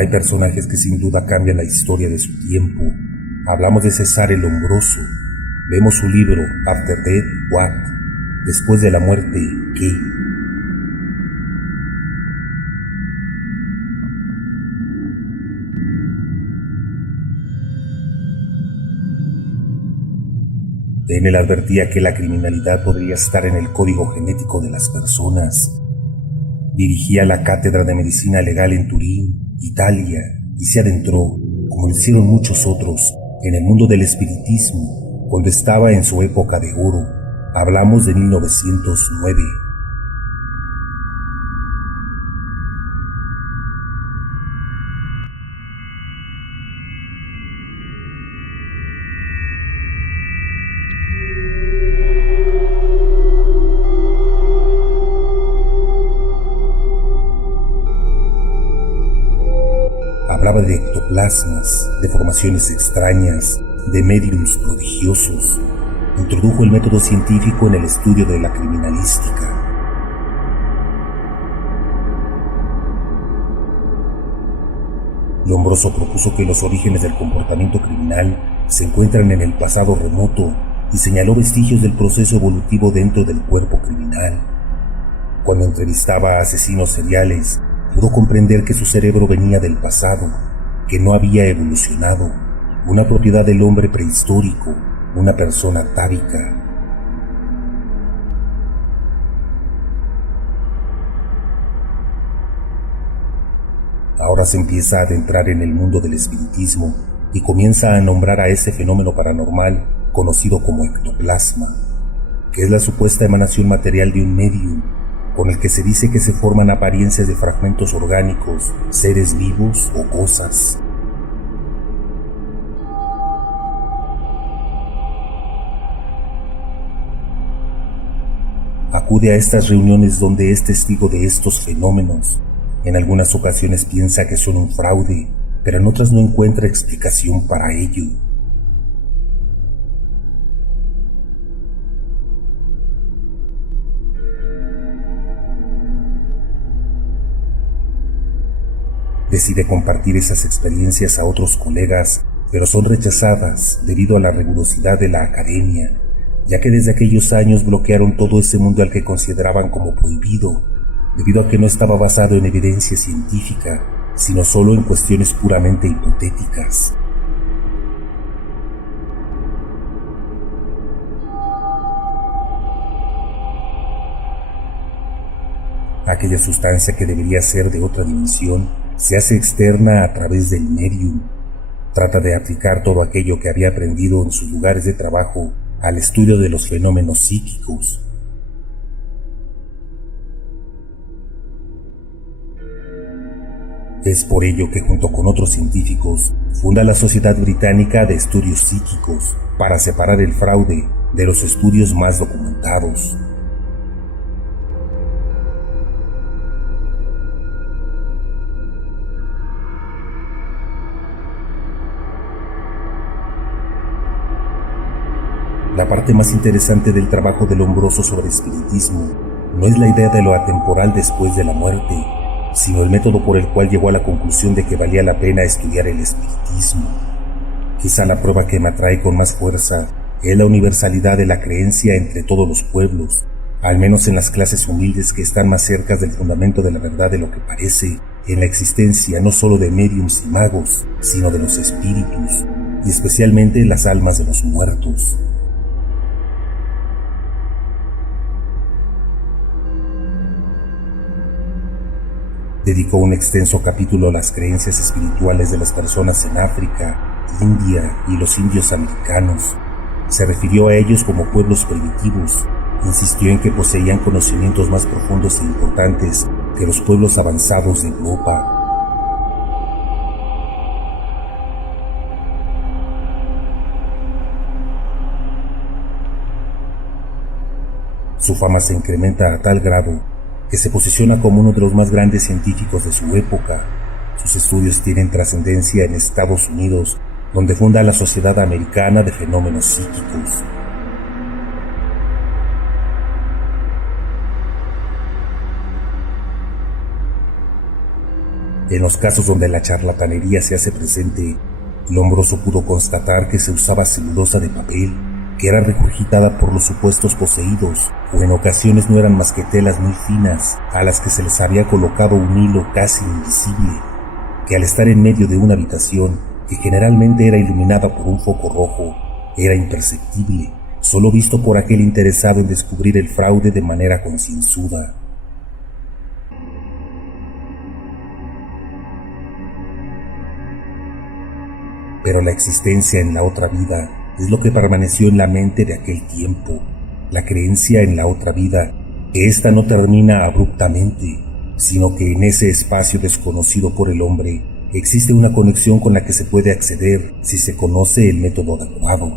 Hay personajes que sin duda cambian la historia de su tiempo. Hablamos de César el Hombroso. Vemos su libro After Death, What? Después de la muerte, ¿qué? En él advertía que la criminalidad podría estar en el código genético de las personas. Dirigía la cátedra de medicina legal en Turín, Italia, y se adentró, como lo hicieron muchos otros, en el mundo del espiritismo, cuando estaba en su época de oro. Hablamos de 1909. Hablaba de ectoplasmas, de formaciones extrañas, de médiums prodigiosos. Introdujo el método científico en el estudio de la criminalística. Lombroso propuso que los orígenes del comportamiento criminal se encuentran en el pasado remoto y señaló vestigios del proceso evolutivo dentro del cuerpo criminal. Cuando entrevistaba a asesinos seriales, pudo comprender que su cerebro venía del pasado, que no había evolucionado, una propiedad del hombre prehistórico, una persona atávica. Ahora se empieza a adentrar en el mundo del espiritismo y comienza a nombrar a ese fenómeno paranormal conocido como ectoplasma, que es la supuesta emanación material de un medium, con el que se dice que se forman apariencias de fragmentos orgánicos, seres vivos o cosas. Acude a estas reuniones donde es testigo de estos fenómenos. En algunas ocasiones piensa que son un fraude, pero en otras no encuentra explicación para ello. Decide compartir esas experiencias a otros colegas, pero son rechazadas debido a la rigurosidad de la academia, ya que desde aquellos años bloquearon todo ese mundo al que consideraban como prohibido, debido a que no estaba basado en evidencia científica, sino solo en cuestiones puramente hipotéticas. Aquella sustancia que debería ser de otra dimensión se hace externa a través del medium. Trata de aplicar todo aquello que había aprendido en sus lugares de trabajo al estudio de los fenómenos psíquicos. Es por ello que junto con otros científicos funda la Sociedad Británica de Estudios Psíquicos para separar el fraude de los estudios más documentados. La parte más interesante del trabajo de Lombroso sobre espiritismo no es la idea de lo atemporal después de la muerte, sino el método por el cual llegó a la conclusión de que valía la pena estudiar el espiritismo. Quizá la prueba que me atrae con más fuerza es la universalidad de la creencia entre todos los pueblos, al menos en las clases humildes que están más cerca del fundamento de la verdad de lo que parece, en la existencia no solo de médiums y magos, sino de los espíritus, y especialmente las almas de los muertos. Dedicó un extenso capítulo a las creencias espirituales de las personas en África, India y los indios americanos. Se refirió a ellos como pueblos primitivos. Insistió en que poseían conocimientos más profundos e importantes que los pueblos avanzados de Europa. Su fama se incrementa a tal grado que se posiciona como uno de los más grandes científicos de su época. Sus estudios tienen trascendencia en Estados Unidos, donde funda la Sociedad Americana de Fenómenos Psíquicos. En los casos donde la charlatanería se hace presente, Lombroso pudo constatar que se usaba celulosa de papel, que era regurgitada por los supuestos poseídos, o en ocasiones no eran más que telas muy finas, a las que se les había colocado un hilo casi invisible, que al estar en medio de una habitación, que generalmente era iluminada por un foco rojo, era imperceptible, solo visto por aquel interesado en descubrir el fraude de manera concienzuda. Pero la existencia en la otra vida es lo que permaneció en la mente de aquel tiempo, la creencia en la otra vida, que ésta no termina abruptamente, sino que en ese espacio desconocido por el hombre existe una conexión con la que se puede acceder si se conoce el método adecuado.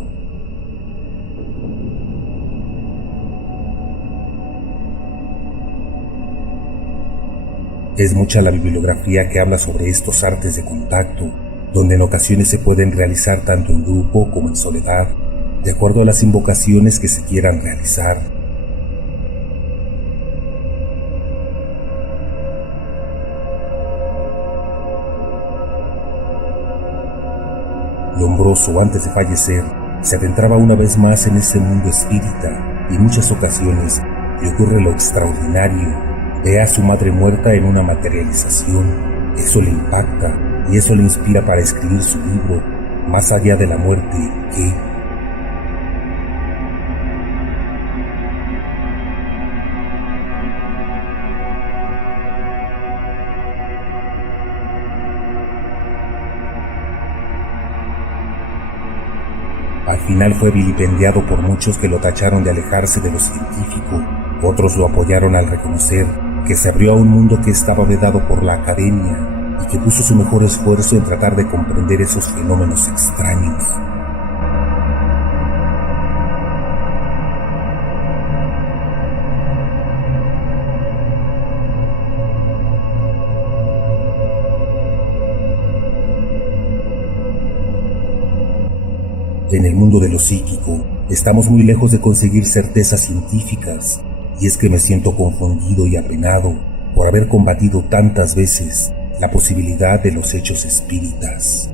Es mucha la bibliografía que habla sobre estos artes de contacto, donde en ocasiones se pueden realizar tanto en grupo como en soledad, de acuerdo a las invocaciones que se quieran realizar. Lombroso, antes de fallecer, se adentraba una vez más en ese mundo espírita y en muchas ocasiones le ocurre lo extraordinario: ve a su madre muerta en una materialización. Eso le impacta y eso le inspira para escribir su libro, Más allá de la muerte, que... Al final fue vilipendiado por muchos que lo tacharon de alejarse de lo científico. Otros lo apoyaron al reconocer que se abrió a un mundo que estaba vedado por la academia y que puso su mejor esfuerzo en tratar de comprender esos fenómenos extraños. En el mundo de lo psíquico, estamos muy lejos de conseguir certezas científicas, y es que me siento confundido y apenado por haber combatido tantas veces la posibilidad de los hechos espíritas.